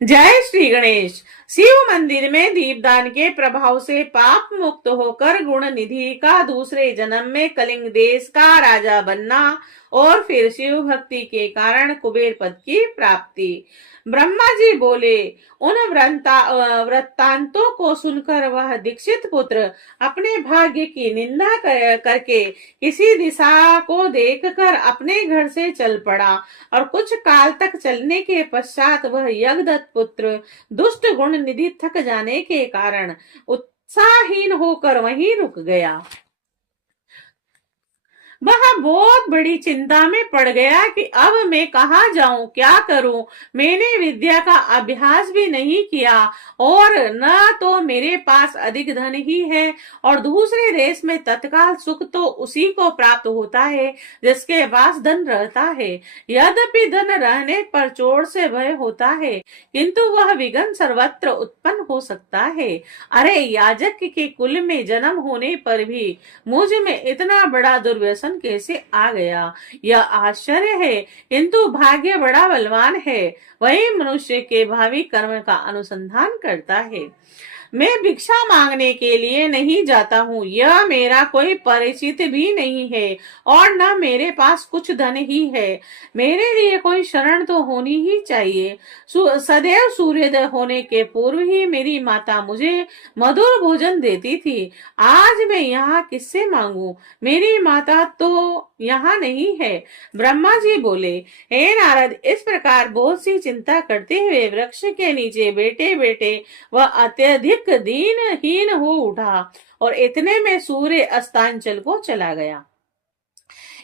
जय श्री गणेश। शिव मंदिर में दीपदान के प्रभाव से पाप मुक्त होकर गुण निधि का दूसरे जन्म में कलिंग देश का राजा बनना और फिर शिव भक्ति के कारण कुबेर पद की प्राप्ति। ब्रह्मा जी बोले, उन वृत्तांतों को सुनकर वह दीक्षित पुत्र अपने भाग्य की निंदा करके किसी दिशा को देखकर अपने घर से चल पड़ा और कुछ काल तक चलने के पश्चात वह यज्ञदत्त पुत्र दुष्ट गुण निधि थक जाने के कारण उत्साहहीन होकर वहीं रुक गया। वह बहुत बड़ी चिंता में पड़ गया कि अब मैं कहाँ जाऊं, क्या करूं। मैंने विद्या का अभ्यास भी नहीं किया और न तो मेरे पास अधिक धन ही है और दूसरे देश में तत्काल सुख तो उसी को प्राप्त होता है जिसके पास धन रहता है। यद्यपि धन रहने पर चोर से भय होता है, किंतु वह विघ्न सर्वत्र उत्पन्न हो सकता है। अरे, याजक के कुल में जन्म होने पर भी मुझ में इतना बड़ा दुर्व्यसन कैसे आ गया, यह आश्चर्य है। किंतु भाग्य बड़ा बलवान है, वही मनुष्य के भावी कर्म का अनुसंधान करता है। मैं भिक्षा मांगने के लिए नहीं जाता हूँ, यह मेरा कोई परिचित भी नहीं है और न मेरे पास कुछ धन ही है। मेरे लिए कोई शरण तो होनी ही चाहिए। सदैव सूर्योदय होने के पूर्व ही मेरी माता मुझे मधुर भोजन देती थी। आज मैं यहाँ किससे मांगू? मेरी माता तो यहाँ नहीं है। ब्रह्मा जी बोले, हे नारद, इस प्रकार बहुत सी चिंता करते हुए वृक्ष के नीचे बैठे बैठे वह अत्यधिक दीनहीन हो उठा और इतने में सूर्य अस्तांचल को चला गया।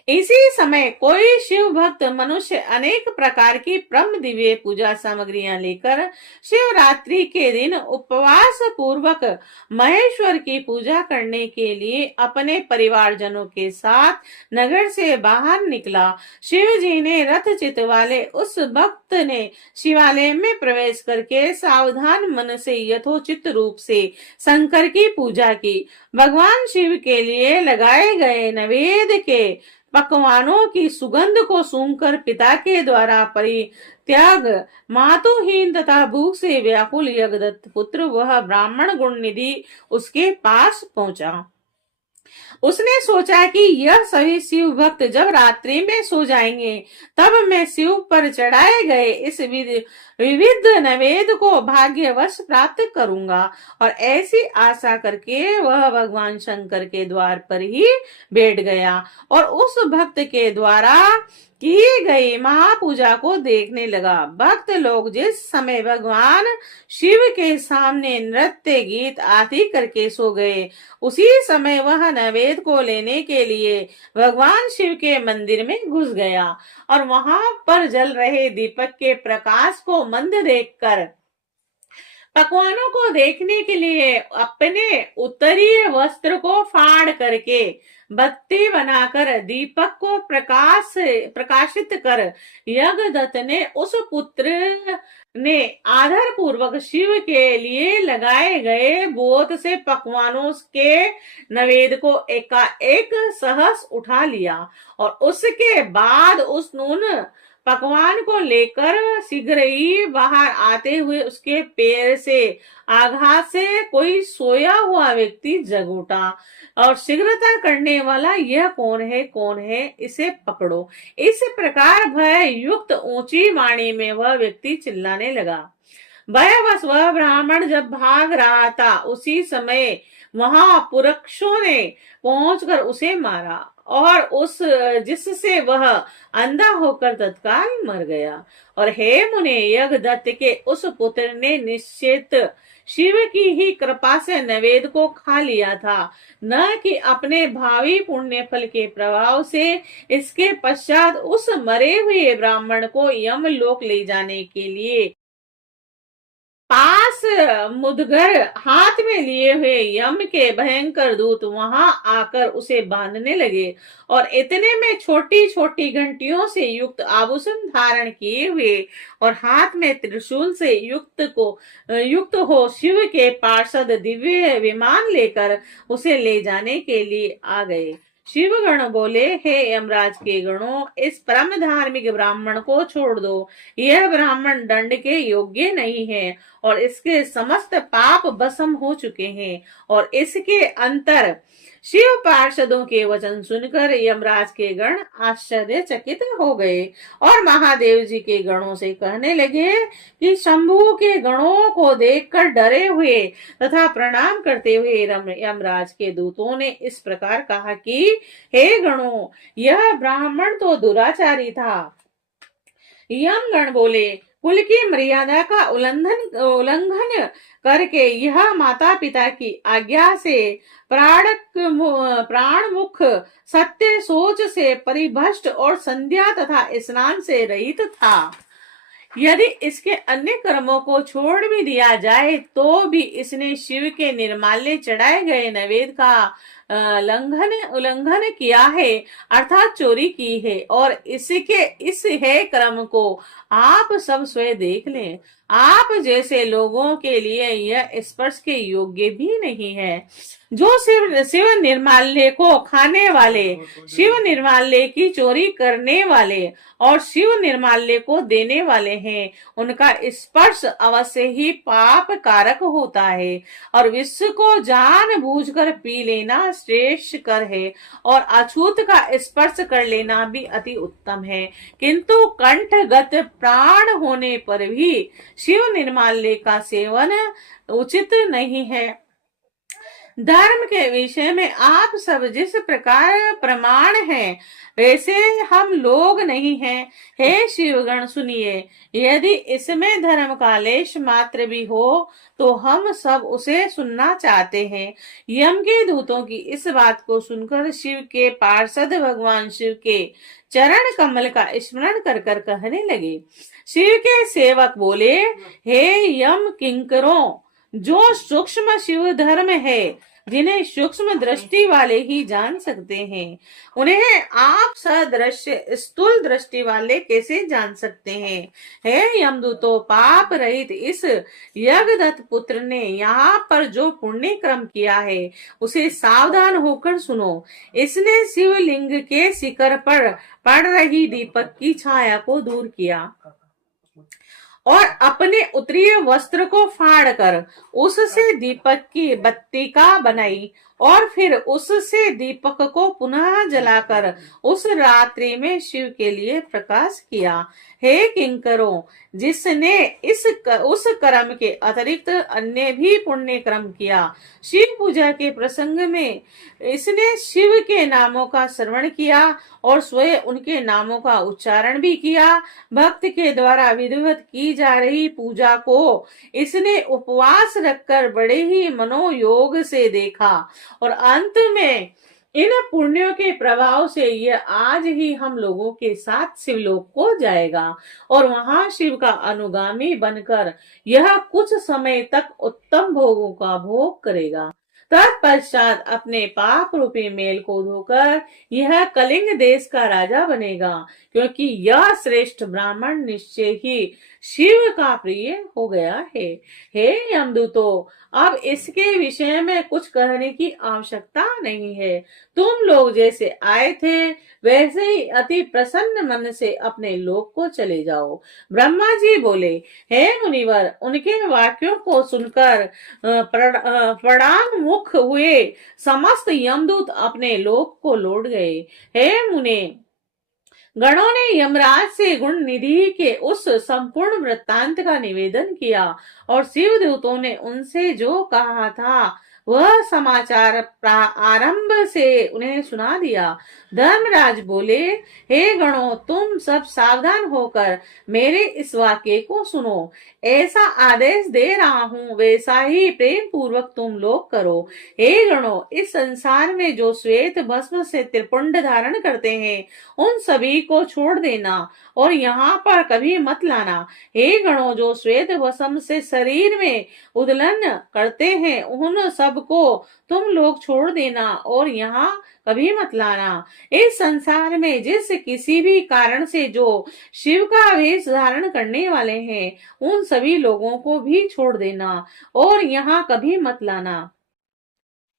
इसी समय कोई शिव भक्त मनुष्य अनेक प्रकार की परम दिव्य पूजा सामग्रियां लेकर शिवरात्रि के दिन उपवास पूर्वक महेश्वर की पूजा करने के लिए अपने परिवारजनों के साथ नगर से बाहर निकला। शिव जी ने रथ चित वाले उस भक्त ने शिवालय में प्रवेश करके सावधान मन से यथोचित रूप से शंकर की पूजा की। भगवान शिव के लिए लगाए गए नैवेद्य के पकवानों की सुगंध को सूंघकर पिता के द्वारा परित्याग मातुहीन तथा भूख से व्याकुल यज्ञदत्त पुत्र वह ब्राह्मण गुण निधि उसके पास पहुंचा। उसने सोचा कि यह सभी शिव भक्त जब रात्रि में सो जाएंगे तब मैं शिव पर चढ़ाए गए इस विविध नैवेद्य को भाग्यवश प्राप्त करूंगा और ऐसी आशा करके वह भगवान शंकर के द्वार पर ही बैठ गया और उस भक्त के द्वारा की गई महापूजा को देखने लगा। भक्त लोग जिस समय भगवान शिव के सामने नृत्य गीत आदि करके सो गए, उसी समय वह नैवेद्य को लेने के लिए भगवान शिव के मंदिर में घुस गया और वहां पर जल रहे दीपक के प्रकाश को मंद देखकर पकवानों को देखने के लिए अपने उत्तरीय वस्त्र को फाड़ करके बत्ती बनाकर दीपक को प्रकाशित कर यज्ञदत्त ने उस पुत्र ने आदर पूर्वक शिव के लिए लगाए गए बहुत से पकवानों के नैवेद्य को एकाएक सहस उठा लिया और उसके बाद उस नून पकवान को लेकर शीघ्र ही बाहर आते हुए उसके पैर से आघात से कोई सोया हुआ व्यक्ति जग उठा और शीघ्रता करने वाला यह कौन है, इसे पकड़ो। इस प्रकार भय युक्त ऊंची वाणी में वह व्यक्ति चिल्लाने लगा। भयवश वह ब्राह्मण जब भाग रहा था उसी समय वहां पुरक्षों ने पहुंचकर उसे मारा और उस जिससे वह अंधा होकर तत्काल मर गया। और हे मुने, यज्ञदत्त के उस पुत्र ने निश्चित शिव की ही कृपा से नैवेद्य को खा लिया था, न कि अपने भावी पुण्य फल के प्रभाव से। इसके पश्चात उस मरे हुए ब्राह्मण को यमलोक ले जाने के लिए पास मुदगर हाथ में लिए हुए यम के भयंकर दूत वहां आकर उसे बांधने लगे और इतने में छोटी छोटी घंटियों से युक्त आभूषण धारण किए हुए और हाथ में त्रिशूल से युक्त हो शिव के पार्षद दिव्य विमान लेकर उसे ले जाने के लिए आ गए। शिवगण बोले, हे यमराज के गणों, इस परम धार्मिक ब्राह्मण को छोड़ दो। यह ब्राह्मण दंड के योग्य नहीं है और इसके समस्त पाप भस्म हो चुके हैं। और इसके अंतर शिव पार्षदों के वचन सुनकर यमराज के गण आश्चर्यचकित हो गए और महादेव जी के गणों से कहने लगे कि शंभु के गणों को देखकर डरे हुए तथा प्रणाम करते हुए यमराज के दूतों ने इस प्रकार कहा कि हे गणों, यह ब्राह्मण तो दुराचारी था। यम गण बोले, कुल की मर्यादा का उल्लंघन करके यह माता पिता की आज्ञा से प्राण मुख सत्य सोच से परिभ्रष्ट और संध्या तथा स्नान से रहित था। यदि इसके अन्य कर्मों को छोड़ भी दिया जाए तो भी इसने शिव के निर्माल्य चढ़ाए गए नैवेद्य का उल्लंघन किया है, अर्थात चोरी की है। और इसके इस है कर्म को आप सब स्वयं देख लें। आप जैसे लोगों के लिए यह स्पर्श के योग्य भी नहीं है। जो शिव निर्माल्य को खाने वाले, शिव निर्माल्य की चोरी करने वाले और शिव निर्माल्य को देने वाले हैं, उनका स्पर्श अवश्य ही पाप कारक होता है। और विश्व को जानबूझकर पी लेना श्रेष्ठ कर है और अछूत का स्पर्श कर लेना भी अति उत्तम है। किंतु कंठगत प्राण होने पर भी शिव निर्माल्य का सेवन उचित नहीं है। धर्म के विषय में आप सब जिस प्रकार प्रमाण हैं, वैसे हम लोग नहीं हैं। हे शिवगण सुनिए, यदि इसमें धर्म का लेश मात्र भी हो तो हम सब उसे सुनना चाहते हैं। यम के दूतों की इस बात को सुनकर शिव के पार्षद भगवान शिव के चरण कमल का स्मरण कर कर कहने लगे। शिव के सेवक बोले, हे यम किंकरों, जो सूक्ष्म शिव धर्म है, जिन्हें सूक्ष्म दृष्टि वाले ही जान सकते हैं, उन्हें आप सदृश्य स्थूल दृष्टि वाले कैसे जान सकते हैं। हे यमदूतों, पाप रहित इस यज्ञदत्त पुत्र ने यहाँ पर जो पुण्य क्रम किया है, उसे सावधान होकर सुनो। इसने शिवलिंग के शिखर पर पड़ रही दीपक की छाया को दूर किया और अपने उत्तरीय वस्त्र को फाड़कर उससे दीपक की बत्तिका बनाई और फिर उससे दीपक को पुनः जलाकर उस रात्रि में शिव के लिए प्रकाश किया। हे किंकरों, जिसने उस कर्म के अतिरिक्त अन्य भी पुण्य कर्म किया, शिव पूजा के प्रसंग में इसने शिव के नामों का श्रवण किया और स्वयं उनके नामों का उच्चारण भी किया। भक्त के द्वारा विधिवत की जा रही पूजा को इसने उपवास रखकर बड़े ही मनोयोग से देखा और अंत में इन पुण्यों के प्रभाव से यह आज ही हम लोगों के साथ शिवलोक को जाएगा और वहां शिव का अनुगामी बनकर यह कुछ समय तक उत्तम भोगों का भोग करेगा। तत्पश्चात अपने पाप रूपी मेल को धोकर यह कलिंग देश का राजा बनेगा, क्योंकि यह श्रेष्ठ ब्राह्मण निश्चय ही शिव का प्रिय हो गया है। हे यमदूतों, अब इसके विषय में कुछ कहने की आवश्यकता नहीं है। तुम लोग जैसे आए थे वैसे ही अति प्रसन्न मन से अपने लोक को चले जाओ। ब्रह्मा जी बोले, हे मुनिवर, उनके वाक्यों को सुनकर प्रणाम मुख हुए समस्त यमदूत अपने लोक को लौट गए। हे मुने, गणों ने यमराज से गुण निधि के उस संपूर्ण वृत्तांत का निवेदन किया और शिवदूतों ने उनसे जो कहा था वह समाचार आरंभ से उन्हें सुना दिया। धर्मराज बोले, हे गणों, तुम सब सावधान होकर मेरे इस वाक्य को सुनो। ऐसा आदेश दे रहा हूँ, वैसा ही प्रेम पूर्वक तुम लोग करो। हे गणों, इस संसार में जो श्वेत भस्म से त्रिपुंड धारण करते हैं, उन सभी को छोड़ देना और यहाँ पर कभी मत लाना। हे गणों, जो श्वेत भस्म से शरीर में उदलन करते हैं, उन सब को तुम लोग छोड़ देना और यहाँ कभी मत लाना। इस संसार में जिस किसी भी कारण से जो शिव का वेश धारण करने वाले हैं, उन सभी लोगों को भी छोड़ देना और यहाँ कभी मत लाना।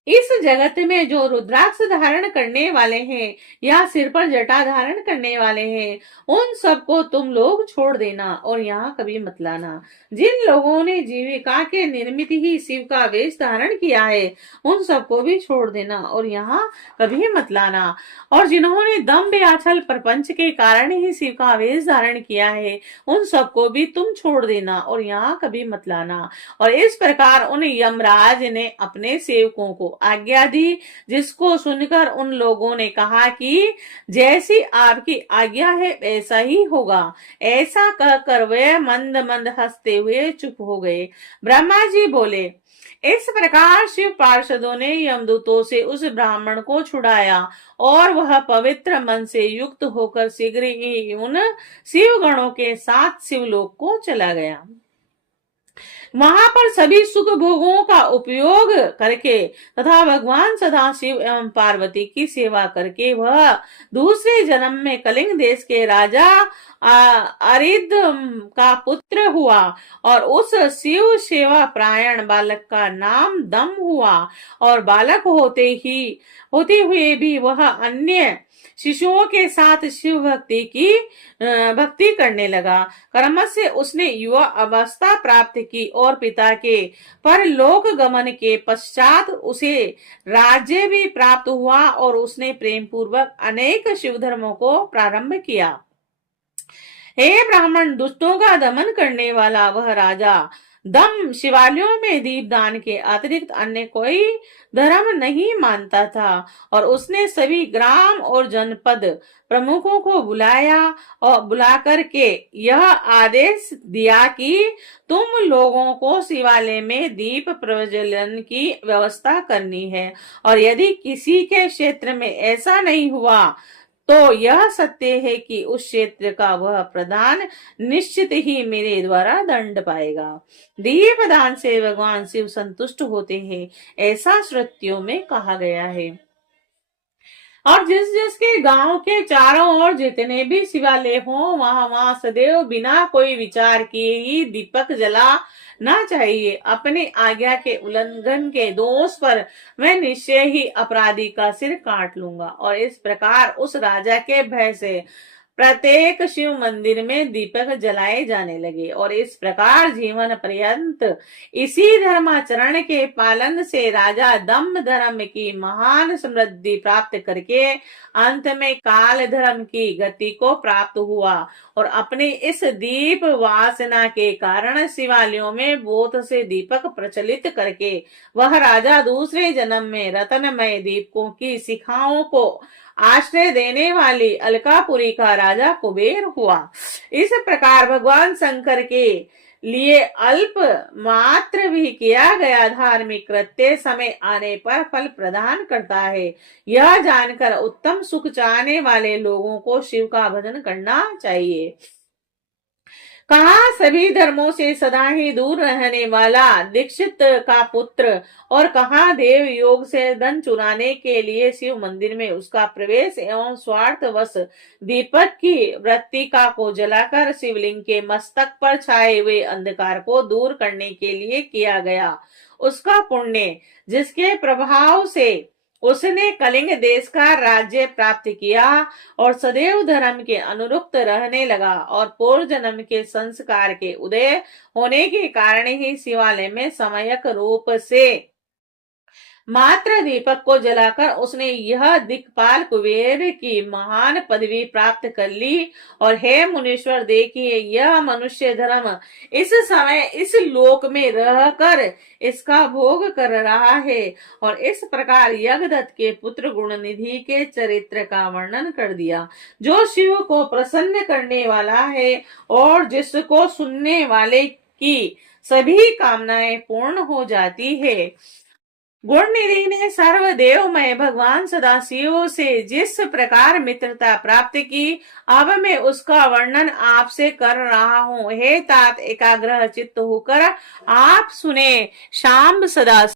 इस जगत में जो रुद्राक्ष धारण करने वाले हैं या सिर पर जटा धारण करने वाले हैं, उन सबको तुम लोग छोड़ देना और यहाँ कभी मत लाना। जिन लोगों ने जीविका के निर्मित ही शिव का वेश धारण किया है, उन सबको भी छोड़ देना और यहाँ कभी मत लाना। और जिन्होंने दम्भ या छल प्रपंच के कारण ही शिव का वेश धारण किया है, उन सबको भी तुम छोड़ देना और यहाँ कभी मत लाना। और इस प्रकार उन यमराज ने अपने सेवकों को आज्ञा दी, जिसको सुनकर उन लोगों ने कहा कि जैसी आपकी आज्ञा है वैसा ही होगा। ऐसा कहकर वे मंद मंद हंसते हुए चुप हो गए। ब्रह्मा जी बोले, इस प्रकार शिव पार्षदों ने यमदूतों से उस ब्राह्मण को छुड़ाया और वह पवित्र मन से युक्त होकर शीघ्र ही उन शिव गणों के साथ शिवलोक को चला गया। वहां पर सभी सुख भोगों का उपयोग करके तथा भगवान सदाशिव एवं पार्वती की सेवा करके वह दूसरे जन्म में कलिंग देश के राजा अरिद का पुत्र हुआ और उस शिव सेवा प्रायण बालक का नाम दम हुआ। और बालक होते हुए भी वह अन्य शिशुओं के साथ शिव भक्ति करने लगा। कर्म से उसने युवा अवस्था प्राप्त की और पिता के परलोक गमन के पश्चात उसे राज्य भी प्राप्त हुआ और उसने प्रेम पूर्वक अनेक शिव धर्मों को प्रारंभ किया। हे ब्राह्मण, दुष्टों का दमन करने वाला वह राजा दम शिवालयों में दीपदान के अतिरिक्त अन्य कोई धर्म नहीं मानता था और उसने सभी ग्राम और जनपद प्रमुखों को बुला करके यह आदेश दिया कि तुम लोगों को शिवालय में दीप प्रज्वलन की व्यवस्था करनी है और यदि किसी के क्षेत्र में ऐसा नहीं हुआ तो यह सत्य है कि उस क्षेत्र का वह प्रधान निश्चित ही मेरे द्वारा दंड पाएगा। दीपदान से भगवान शिव संतुष्ट होते हैं, ऐसा श्रुतियों में कहा गया है। और जिस जिसके गांव के चारों ओर जितने भी शिवालय हों, वहां सदैव बिना कोई विचार किए ही दीपक जलाना चाहिए। अपने आज्ञा के उल्लंघन के दोष पर मैं निश्चय ही अपराधी का सिर काट लूंगा। और इस प्रकार उस राजा के भय से प्रत्येक शिव मंदिर में दीपक जलाए जाने लगे और इस प्रकार जीवन पर्यंत इसी धर्माचरण के पालन से राजा दम्भ धर्म की महान समृद्धि प्राप्त करके अंत में काल धर्म की गति को प्राप्त हुआ और अपने इस दीप वासना के कारण शिवालयों में बहुत से दीपक प्रचलित करके वह राजा दूसरे जन्म में रत्नमय दीपकों की शिखाओं को आश्रय देने वाली अलकापुरी का राजा कुबेर हुआ। इस प्रकार भगवान शंकर के लिए अल्प मात्र भी किया गया धार्मिक कृत्य समय आने पर फल प्रदान करता है। यह जानकर उत्तम सुख चाहने वाले लोगों को शिव का भजन करना चाहिए। कहा सभी धर्मों से सदा ही दूर रहने वाला दीक्षित का पुत्र और कहा देव योग से धन चुराने के लिए शिव मंदिर में उसका प्रवेश एवं स्वार्थवश दीपक की वृत्तिका को जलाकर शिवलिंग के मस्तक पर छाए हुए अंधकार को दूर करने के लिए किया गया। उसका पुण्य जिसके प्रभाव से उसने कलिंग देश का राज्य प्राप्त किया और सदैव धर्म के अनुरुक्त रहने लगा और पूर्व जन्म के संस्कार के उदय होने के कारण ही शिवालय में समयक रूप से मात्र दीपक को जलाकर उसने यह दिक्पाल कुबेर की महान पदवी प्राप्त कर ली। और हे मुनीश्वर, देखिए यह मनुष्य धर्म इस समय इस लोक में रहकर इसका भोग कर रहा है। और इस प्रकार यज्ञदत्त के पुत्र गुणनिधि के चरित्र का वर्णन कर दिया, जो शिव को प्रसन्न करने वाला है और जिसको सुनने वाले की सभी कामनाएं पूर्ण हो जाती है। गुणनिधि ने सर्वदेवमय भगवान सदाशिव से जिस प्रकार मित्रता प्राप्त की, अब मैं उसका वर्णन आपसे कर रहा हूँ। हे तात, एकाग्र चित्त होकर आप सुने। शाम सदा